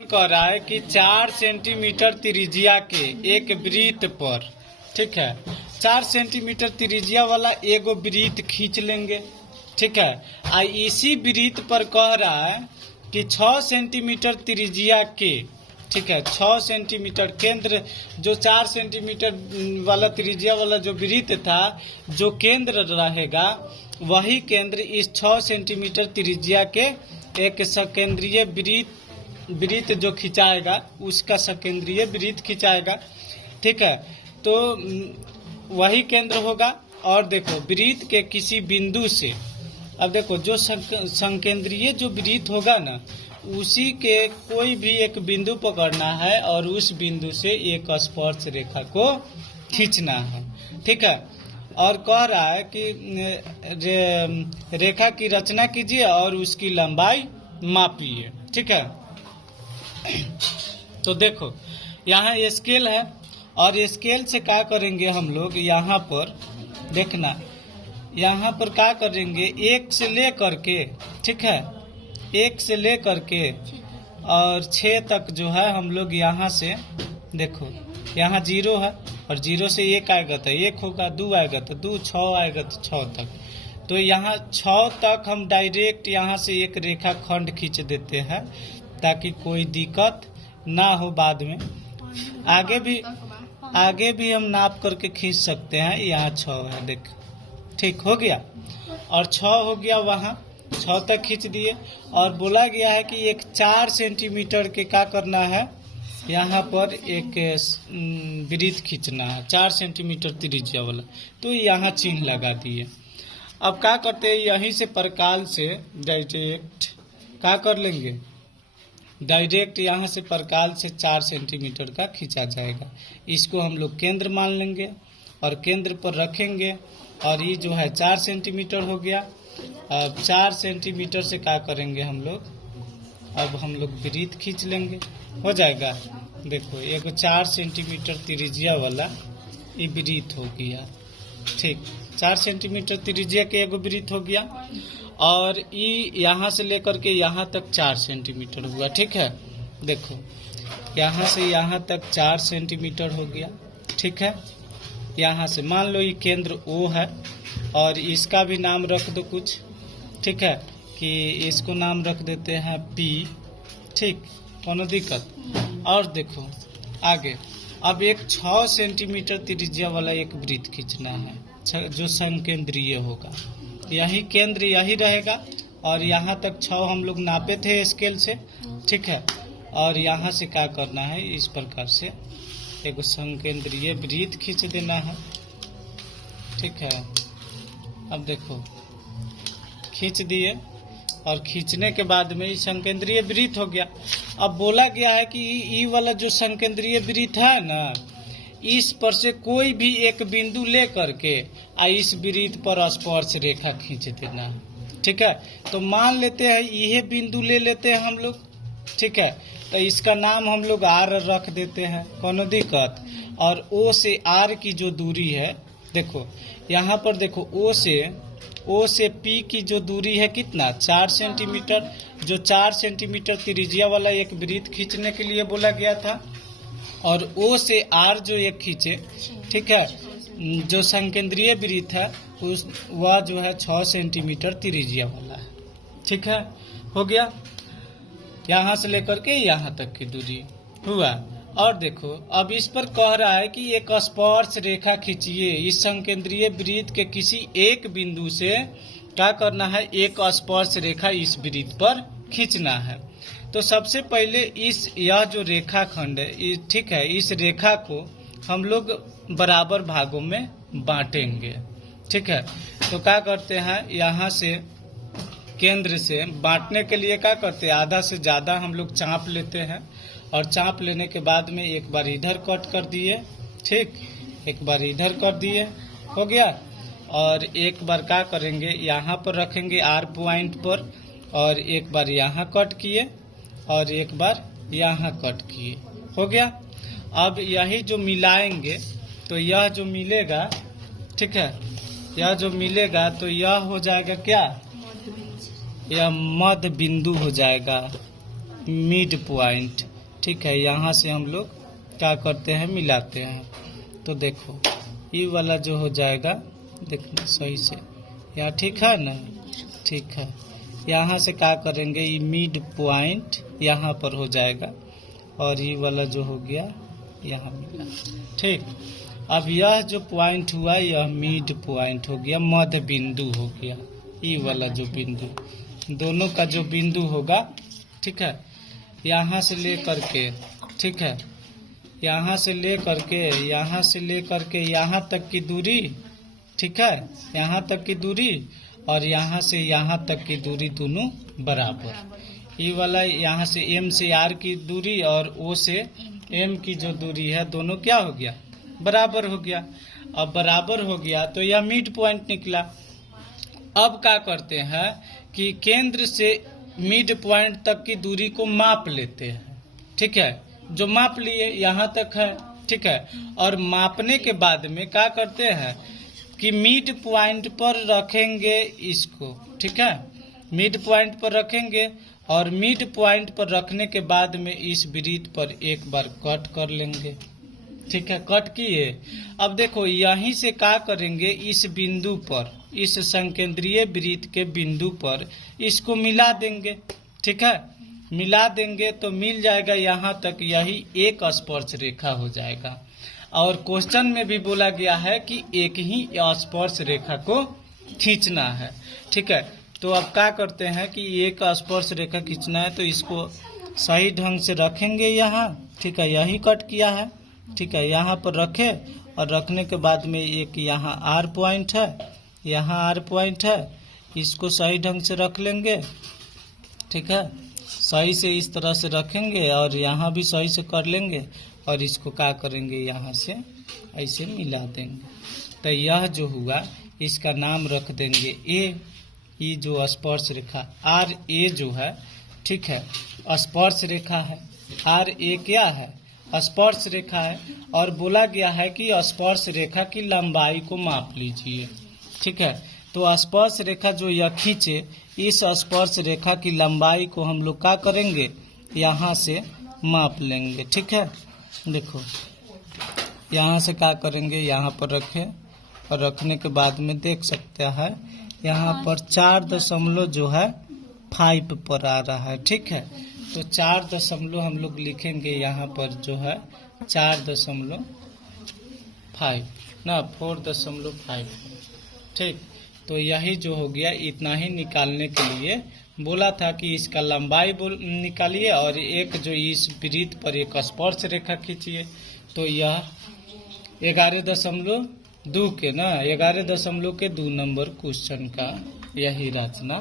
कह रहा है कि 4 सेंटीमीटर त्रिज्या के एक वृत्त पर, ठीक है, 4 सेंटीमीटर त्रिज्या वाला एगो वृत्त खींच लेंगे, ठीक है। इसी वृत्त पर कह रहा है कि 6 सेंटीमीटर त्रिज्या के, ठीक है, 6 सेंटीमीटर केंद्र, जो 4 सेंटीमीटर वाला त्रिज्या वाला जो वृत्त था, जो केंद्र रहेगा वही केंद्र इस 6 सेंटीमीटर त्रिज्या के एक सकेंद्रीय वृत्त जो खिंचाएगा उसका सकेंद्रीय वृत्त खिंचाएगा, ठीक है। तो वही केंद्र होगा। और देखो वृत्त के किसी बिंदु से, अब देखो जो संकेंद्रीय जो वृत्त होगा ना, उसी के कोई भी एक बिंदु पकड़ना है और उस बिंदु से एक स्पर्श रेखा को खींचना है, ठीक है। और कह रहा है कि रेखा की रचना कीजिए और उसकी लंबाई मापिए, ठीक है। तो देखो यहाँ स्केल है और स्केल से क्या करेंगे हम लोग, यहाँ पर देखना, यहाँ पर क्या करेंगे, 1 से ले करके, ठीक है, 1 से ले करके और 6 तक जो है हम लोग यहाँ से, देखो यहाँ 0 है और 0 से 1 आएगा तो 1 होगा, 2 आएगा तो 2, 6 आएगा तो 6 तक। तो यहाँ 6 तक हम डायरेक्ट यहाँ से एक रेखा खंड खींच देते हैं ताकि कोई दिक्कत ना हो बाद में। आगे भी हम नाप करके खींच सकते हैं। यहाँ 6 है, देख, ठीक हो गया। और 6 हो गया, वहाँ 6 तक खींच दिए। और बोला गया है कि एक 4 सेंटीमीटर के क्या करना है, यहाँ पर एक वृत्त खींचना है 4 सेंटीमीटर त्रिज्या वाला। तो यहाँ चिन्ह लगा दिए। अब क्या करते हैं, यहीं से परकाल से डायरेक्ट क्या कर लेंगे, डायरेक्ट यहाँ से परकाल से 4 सेंटीमीटर का खींचा जाएगा। इसको हम लोग केंद्र मान लेंगे और केंद्र पर रखेंगे। और ये जो है 4 सेंटीमीटर हो गया। अब 4 सेंटीमीटर से क्या करेंगे हम लोग, अब हम लोग वृत्त खींच लेंगे, हो जाएगा। देखो एक 4 सेंटीमीटर त्रिज्या वाला ये वृत्त हो गया, ठीक, 4 सेंटीमीटर त्रिज्या के एक वृत्त हो गया। और ये यहाँ से लेकर के यहाँ तक 4 सेंटीमीटर हुआ, ठीक है। देखो यहाँ से यहाँ तक 4 सेंटीमीटर हो गया, ठीक है। यहाँ से मान लो ये केंद्र O है और इसका भी नाम रख दो कुछ, ठीक है, कि इसको नाम रख देते हैं P, ठीक, कोनो दिक्कत। और देखो आगे अब एक 6 सेंटीमीटर त्रिज्या वाला एक वृत्त खींचना है जो संकेंद्रीय होगा। यही केंद्र यही रहेगा और यहाँ तक 6 हम लोग नापे थे स्केल से, ठीक है। और यहाँ से क्या करना है, इस प्रकार से एक संकेंद्रीय वृत्त खींच देना है, ठीक है। अब देखो खींच दिए और खींचने के बाद में ये संकेंद्रीय वृत्त हो गया। अब बोला गया है कि ये वाला जो संकेंद्रीय वृत्त है ना, इस पर से कोई भी एक बिंदु ले करके इस वृत्त पर स्पर्श रेखा खींच देना, ठीक है। तो मान लेते हैं यह बिंदु ले लेते हैं हम लोग, ठीक है। तो इसका नाम हम लोग R रख देते हैं, कोनो दिक्कत। और O से R की जो दूरी है, देखो यहाँ पर देखो O से P की जो दूरी है कितना, 4 सेंटीमीटर। जो 4 सेंटीमीटर त्रिज्या वाला एक वृत्त खींचने के लिए बोला गया था। और O से R जो एक खींचे, ठीक है, जो संकेंद्रीय वृत्त है वह जो है 6 सेंटीमीटर त्रिज्या वाला है, ठीक है, हो गया। यहाँ से लेकर के यहाँ तक की दूरी हुआ। और देखो अब इस पर कह रहा है कि एक स्पर्श रेखा खींचिए। इस संकेंद्रीय वृत्त के किसी एक बिंदु से क्या करना है, एक स्पर्श रेखा इस वृत्त पर खींचना है। तो सबसे पहले यह जो रेखा खंड है, ठीक है, इस रेखा को हम लोग बराबर भागों में बांटेंगे, ठीक है। तो क्या करते हैं, यहाँ से केंद्र से बांटने के लिए क्या करते हैं, आधा से ज़्यादा हम लोग चाप लेते हैं। और चाप लेने के बाद में एक बार इधर कट कर दिए, ठीक, एक बार इधर कर दिए, हो गया। और एक बार क्या करेंगे, यहाँ पर रखेंगे R पॉइंट पर, और एक बार यहाँ कट किए और एक बार यहाँ कट किए, हो गया। अब यही जो मिलाएंगे तो यह जो मिलेगा, ठीक है, यह जो मिलेगा तो यह हो जाएगा क्या, यह मध्य बिंदु हो जाएगा, मिड पॉइंट। ठीक है, यहाँ से हम लोग क्या करते हैं, मिलाते हैं। तो देखो ये वाला जो हो जाएगा, देखना सही से, यहाँ ठीक है ना, ठीक है। यहाँ से क्या करेंगे, ये मिड पॉइंट यहाँ पर हो जाएगा और ये वाला जो हो गया यहाँ मिला, ठीक। अब यह जो पॉइंट हुआ यह मिड पॉइंट हो गया, मध्य बिंदु हो गया। ये वाला जो बिंदु, दोनों का जो बिंदु होगा, ठीक है, यहाँ से ले करके, ठीक है, यहाँ से ले करके, यहाँ से ले करके यहाँ तक की दूरी, ठीक है, यहाँ तक की दूरी और यहाँ से यहाँ तक की दूरी दोनों बराबर। ये वाला यहाँ से M से R की दूरी और O से M की जो दूरी है, दोनों क्या हो गया, बराबर हो गया। अब बराबर हो गया तो यह मिड पॉइंट निकला। अब क्या करते हैं कि केंद्र से मिड पॉइंट तक की दूरी को माप लेते हैं, ठीक है, जो माप लिए यहाँ तक है, ठीक है। और मापने के बाद में क्या करते हैं कि मिड पॉइंट पर रखेंगे इसको, ठीक है, मिड पॉइंट पर रखेंगे और मिड पॉइंट पर रखने के बाद में इस वृत्त पर एक बार कट कर लेंगे, ठीक है। कट किए, अब देखो यहीं से क्या करेंगे, इस बिंदु पर, इस संकेंद्रीय वृत्त के बिंदु पर इसको मिला देंगे, ठीक है। मिला देंगे तो मिल जाएगा यहाँ तक, यही एक स्पर्श रेखा हो जाएगा। और क्वेश्चन में भी बोला गया है कि एक ही स्पर्श रेखा को खींचना है, ठीक है। तो अब क्या करते हैं कि एक स्पर्श रेखा खींचना है तो इसको सही ढंग से रखेंगे यहाँ, ठीक है, यही कट किया है, ठीक है, यहाँ पर रखे और रखने के बाद में एक यहाँ आर पॉइंट है, यहाँ आर पॉइंट है, इसको सही ढंग से रख लेंगे, ठीक है, सही से इस तरह से रखेंगे और यहाँ भी सही से कर लेंगे और इसको क्या करेंगे, यहाँ से ऐसे मिला देंगे। तो यह जो हुआ इसका नाम रख देंगे ए। ये जो स्पर्श रेखा आर ए जो है, ठीक है, स्पर्श रेखा है। आर ए क्या है, स्पर्श रेखा है। और बोला गया है कि स्पर्श रेखा की लंबाई को माप लीजिए, ठीक है। तो स्पर्श रेखा जो यह खींचे, इस स्पर्श रेखा की लंबाई को हम लोग क्या करेंगे, यहाँ से माप लेंगे, ठीक है। देखो यहाँ से क्या करेंगे, यहाँ पर रखें और रखने के बाद में देख सकते हैं यहाँ पर 4 जो है 5 पर आ रहा है, ठीक है। तो 4 हम लोग लिखेंगे यहाँ पर जो है 4.5 ना 4.5, ठीक। तो यही जो हो गया, इतना ही निकालने के लिए बोला था कि इसका लंबाई निकालिए और एक जो इस वृत्त पर एक स्पर्श रेखा खींचिए। तो यह 11.2 के ना 11.2 नंबर क्वेश्चन का यही रचना